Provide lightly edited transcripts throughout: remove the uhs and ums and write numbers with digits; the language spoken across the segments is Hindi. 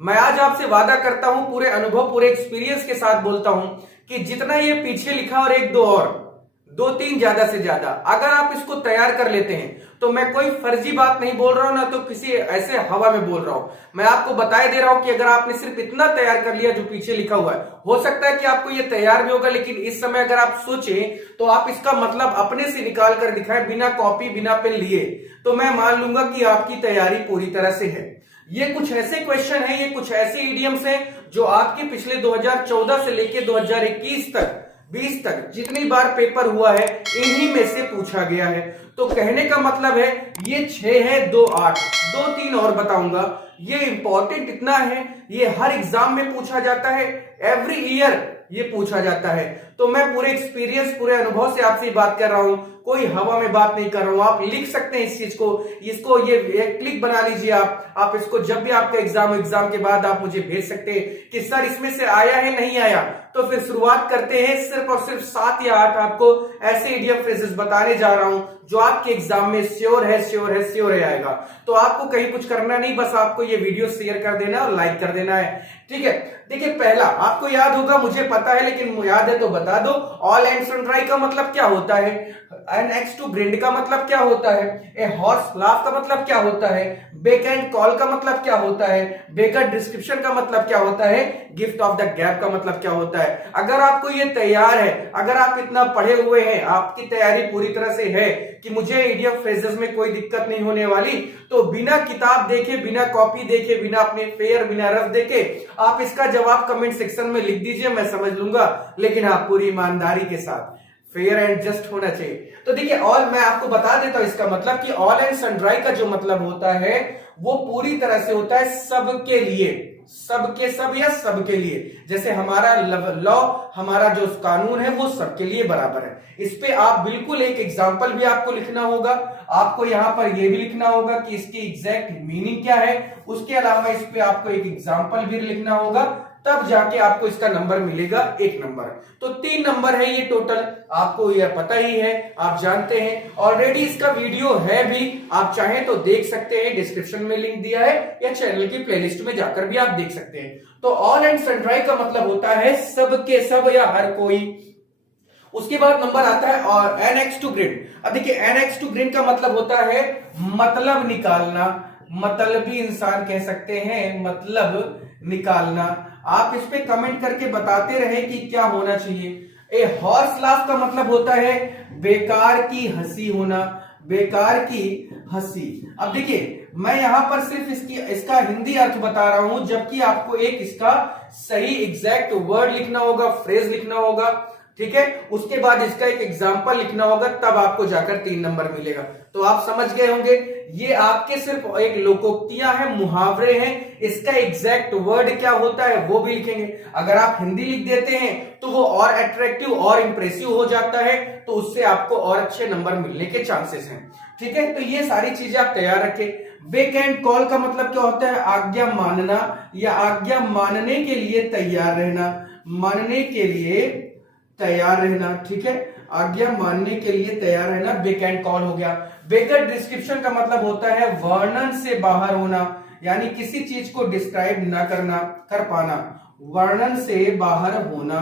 मैं आज आपसे वादा करता हूं, पूरे अनुभव पूरे एक्सपीरियंस के साथ बोलता हूं कि जितना ये पीछे लिखा और एक दो और दो तीन ज्यादा से ज्यादा अगर आप इसको तैयार कर लेते हैं तो मैं कोई फर्जी बात नहीं बोल रहा हूं, ना तो किसी ऐसे हवा में बोल रहा हूं। मैं आपको बताए दे रहा हूं कि अगर आपने सिर्फ इतना तैयार कर लिया जो पीछे लिखा हुआ है, हो सकता है कि आपको ये तैयार भी होगा, लेकिन इस समय अगर आप सोचें तो आप इसका मतलब अपने से निकाल कर दिखाएं बिना कॉपी बिना पेन लिए, तो मैं मान लूंगा कि आपकी तैयारी पूरी तरह से है। ये कुछ ऐसे क्वेश्चन है, ये कुछ ऐसे इडियम्स हैं जो आपके पिछले 2014 से लेके 2021 तक 20 तक जितनी बार पेपर हुआ है इन्हीं में से पूछा गया है। तो कहने का मतलब है ये 6 है, 2 8, 2 3 और बताऊंगा। ये इंपॉर्टेंट इतना है, ये हर एग्जाम में पूछा जाता है, एवरी ईयर ये पूछा जाता है। तो मैं पूरे एक्सपीरियंस पूरे अनुभव से आपसे बात कर रहा हूं, कोई हवा में बात नहीं कर रहा हूं। आप लिख सकते हैं इस चीज को, इसको ये क्लिक बना लीजिए आप इसको जब भी आपका एग्जाम के बाद आप मुझे भेज सकते हैं कि सर इसमें से आया है नहीं आया। तो फिर शुरुआत करते हैं। सिर्फ और सिर्फ 7 या 8 आपको ऐसे इडियम फ्रेजेस बताने जा रहा हूं जो आपके एग्जाम में श्योर है आएगा। तो आपको कहीं कुछ करना नहीं, बस आपको ये वीडियो शेयर कर देना और लाइक कर देना है, ठीक है। देखिए पहला आपको याद होगा, मुझे पता है लेकिन याद है तो बता दो। ऑल एंड सन्ड्राई का मतलब क्या होता है? एन एक्स टू ग्रिंड का मतलब क्या होता है? ए हॉर्स लाफ का मतलब क्या होता है? बेक एंड कॉल का मतलब क्या होता है? बेकर डिस्क्रिप्शन का मतलब क्या होता है? गिफ्ट ऑफ द गैप का मतलब क्या होता है? अगर आपको ये तैयार है, अगर आप इतना पढ़े हुए हैं, आपकी तैयारी पूरी तरह से है कि मुझे इडियम फ्रेजेस में कोई दिक्कत नहीं होने वाली, तो बिना किताब देखे, बिना कॉपी देखे, बिना अपने पेयर, बिना रफ देखे आप इसका जवाब कमेंट सेक्शन में लिख दीजिए, मैं समझ लूंगा। लेकिन आप पूरी ईमानदारी के साथ, फेयर एंड जस्ट होना चाहिए। तो देखिए ऑल, मैं आपको बता देता हूं इसका मतलब कि ऑल एंड सन्ड्राई का जो मतलब होता है वो पूरी तरह से होता है सबके लिए, सबके सब या सबके लिए। जैसे हमारा लॉ, हमारा जो कानून है वो सबके लिए बराबर है। इस पे आप बिल्कुल एक एग्जांपल भी आपको लिखना होगा, आपको यहां पर ये भी लिखना होगा कि इसकी एग्जैक्ट मीनिंग क्या है। उसके अलावा इस पे आपको एक एग्जांपल भी लिखना होगा, तब जाके आपको इसका नंबर मिलेगा 1 नंबर। तो 3 नंबर है ये टोटल, आपको यह पता ही है, आप जानते हैं ऑलरेडी। इसका वीडियो है भी, आप चाहें तो देख सकते हैं, डिस्क्रिप्शन में लिंक दिया है, या चैनल की प्लेलिस्ट में जाकर भी आप देख सकते हैं। तो ऑल एंड सन्ड्राई का मतलब होता है सबके सब या हर कोई। उसके बाद नंबर आता है और एनेक्स टू ग्रिड। अब देखिए एनेक्स टू ग्रिड का मतलब होता है मतलब निकालना, मतलबी इंसान कह सकते हैं, मतलब निकालना। आप इस पे कमेंट करके बताते रहे कि क्या होना चाहिए। ए हॉर्स लाफ का मतलब होता है बेकार की हंसी होना, बेकार की हंसी। अब देखिए मैं यहां पर सिर्फ इसका हिंदी अर्थ बता रहा हूं, जबकि आपको एक इसका सही एग्जैक्ट वर्ड लिखना होगा, फ्रेज लिखना होगा, ठीक है। उसके बाद इसका एक एग्जाम्पल लिखना होगा, तब आपको जाकर 3 नंबर मिलेगा। तो आप समझ गए होंगे, ये आपके सिर्फ एक लोकोक्तियां हैं, मुहावरे हैं। इसका एग्जैक्ट वर्ड क्या होता है वो भी लिखेंगे। अगर आप हिंदी लिख देते हैं तो वो और अट्रैक्टिव और इंप्रेसिव हो जाता है, तो उससे आपको और अच्छे नंबर मिलने के चांसेस हैं, ठीक है। तो ये सारी चीजें आप तैयार रखें। बेक एंड कॉल का मतलब क्या होता है? आज्ञा मानना या आज्ञा मानने के लिए तैयार रहना, मानने के लिए तैयार रहना, ठीक है। आज्ञा मानने के लिए तैयार रहना, बेक एंड कॉल हो गया। बेकर डिस्क्रिप्शन का मतलब होता है वर्णन से बाहर होना, यानी किसी चीज को डिस्क्राइब ना कर पाना, वर्णन से बाहर होना,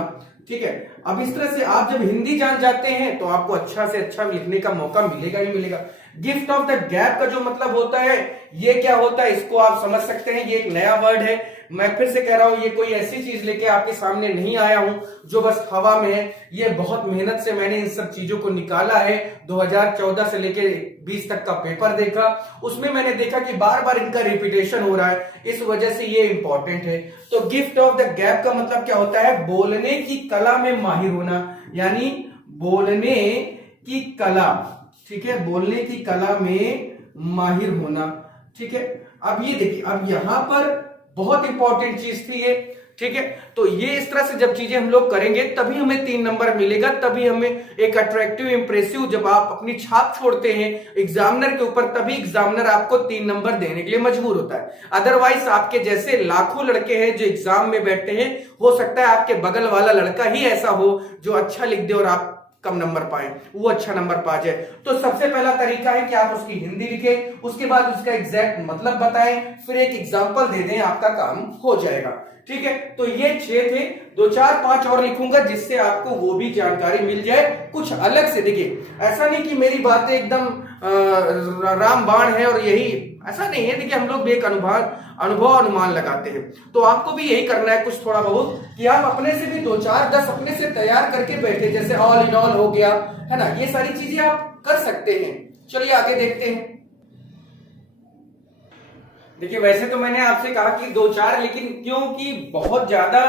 ठीक है। अब इस तरह से आप जब हिंदी जान जाते हैं तो आपको अच्छा से अच्छा लिखने का मौका मिलेगा ही मिलेगा। गिफ्ट ऑफ द गैप का जो मतलब होता है, ये क्या होता है इसको आप समझ सकते हैं, ये एक नया वर्ड है। मैं फिर से कह रहा हूं, ये कोई ऐसी चीज लेके आपके सामने नहीं आया हूं जो बस हवा में है। ये बहुत मेहनत से मैंने इन सब चीजों को निकाला है। 2014 से लेके 20 तक का पेपर देखा, उसमें मैंने देखा कि बार बार इनका रिपीटेशन हो रहा है, इस वजह से ये इंपॉर्टेंट है। तो गिफ्ट ऑफ द गैप का मतलब क्या होता है? बोलने की कला में माहिर होना, यानी बोलने की कला, ठीक है, बोलने की कला में माहिर होना, ठीक है। अब ये देखिए, अब यहां पर बहुत इंपॉर्टेंट चीज थी ये, ठीक है। तो ये इस तरह से जब चीजें हम लोग करेंगे तभी हमें 3 नंबर मिलेगा, तभी हमें एक अट्रैक्टिव इंप्रेसिव, जब आप अपनी छाप छोड़ते हैं एग्जामिनर के ऊपर, तभी एग्जामिनर आपको 3 नंबर देने के लिए मजबूर होता है। अदरवाइज आपके जैसे लाखों लड़के हैं जो एग्जाम में बैठते हैं, हो सकता है आपके बगल वाला लड़का ही ऐसा हो जो अच्छा लिख दे और आप कम नंबर पाए, वो अच्छा नंबर पा जाए। तो सबसे पहला तरीका है कि आप उसकी हिंदी लिखें, उसके बाद उसका एग्जैक्ट मतलब बताएं, फिर एक एग्जांपल दे दें, आपका काम हो जाएगा। ठीक है, तो ये 6 थे, 2 4 5 और लिखूंगा जिससे आपको वो भी जानकारी मिल जाए कुछ अलग से। देखिए ऐसा नहीं कि मेरी बातें एकदम रामबाण है और यही, ऐसा नहीं है। देखिए हम लोग भी एक अनुभव अनुमान लगाते हैं, तो आपको भी यही करना है कुछ थोड़ा बहुत, कि आप अपने से भी 2 4 10 अपने से तैयार करके बैठे, जैसे ऑल इन ऑल हो गया, है ना, ये सारी चीजें आप कर सकते हैं। चलिए आगे देखते हैं। देखिए वैसे तो मैंने आपसे कहा कि 2 4, लेकिन क्योंकि बहुत ज्यादा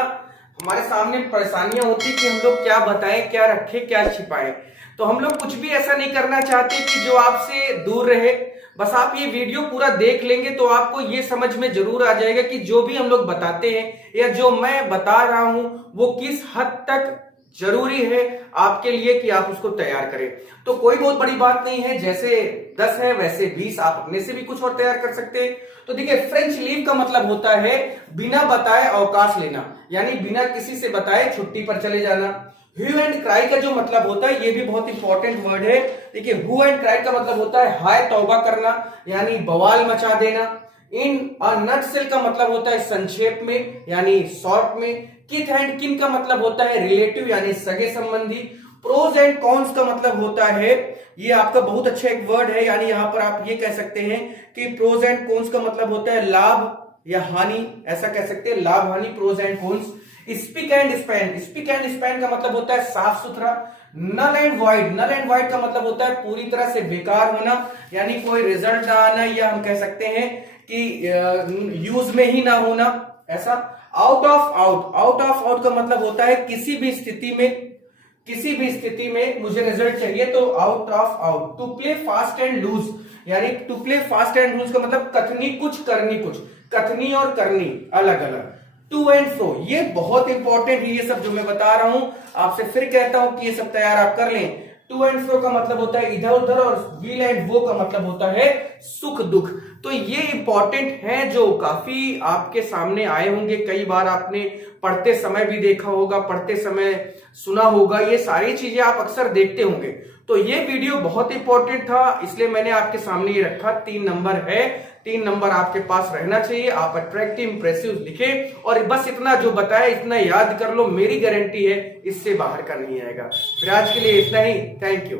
हमारे सामने परेशानियां होती कि हम लोग क्या बताएं, क्या रखें, क्या छिपाएं, तो हम लोग कुछ भी ऐसा नहीं करना चाहते कि जो आपसे दूर रहे। बस आप ये वीडियो पूरा देख लेंगे तो आपको ये समझ में जरूर आ जाएगा कि जो भी हम लोग बताते हैं या जो मैं बता रहा हूं वो किस हद तक जरूरी है आपके लिए कि आप उसको तैयार करें। तो कोई बहुत बड़ी बात नहीं है, जैसे 10 है वैसे 20 आप अपने से भी कुछ और तैयार कर सकते हैं। तो देखिए फ्रेंच लीव का मतलब होता है बिना बताए अवकाश लेना, यानी बिना किसी से बताए छुट्टी पर चले जाना। ह्यू एंड क्राई का जो मतलब होता है, ये भी बहुत इंपॉर्टेंट वर्ड है। देखिए हु एंड क्राई का मतलब होता है हाय तौबा करना, यानी बवाल मचा देना। इन अ नटसेल का मतलब होता है संक्षेप में, यानी शॉर्ट में। किथ एंड किन का मतलब होता है रिलेटिव, यानी सगे संबंधी। प्रोज एंड कॉन्स का मतलब होता है, ये आपका बहुत अच्छा एक वर्ड है, यानी यहां पर आप ये कह सकते हैं कि प्रोज एंड कॉन्स का मतलब होता है लाभ या हानि, ऐसा कह सकते हैं, लाभ हानि, pros and cons. Spick and span, spick and span का मतलब होता है साफ सुथरा। Null and void, null and void का मतलब होता है पूरी तरह से बेकार होना, यानी कोई रिजल्ट ना आना, या हम कह सकते हैं कि यूज में ही ना होना, ऐसा। Out of out, out of out का मतलब होता है किसी भी स्थिति में मुझे रिजल्ट चाहिए, तो out of out. To play fast and loose, यानी to play fast and loose का मतलब कथनी कुछ करनी कुछ, कथनी और करनी अलग अलग। टू एंड फ्रो, ये बहुत इंपॉर्टेंट है, ये सब जो मैं बता रहा हूं आपसे फिर कहता हूं कि ये सब तैयार आप कर लें। टू एंड फ्रो का मतलब होता है इधर उधर, और विल एंड वो का मतलब होता है सुख दुख। तो ये इंपॉर्टेंट है जो काफी आपके सामने आए होंगे, कई बार आपने पढ़ते समय भी देखा होगा, पढ़ते समय सुना होगा, ये सारी चीजें आप अक्सर देखते होंगे। तो ये वीडियो बहुत इंपॉर्टेंट था, इसलिए मैंने आपके सामने ये रखा। 3 नंबर है, 3 नंबर आपके पास रहना चाहिए। आप अट्रैक्टिव इंप्रेसिव लिखे और बस इतना जो बताया इतना याद कर लो, मेरी गारंटी है इससे बाहर का नहीं आएगा। फिर आज के लिए इतना ही, थैंक यू।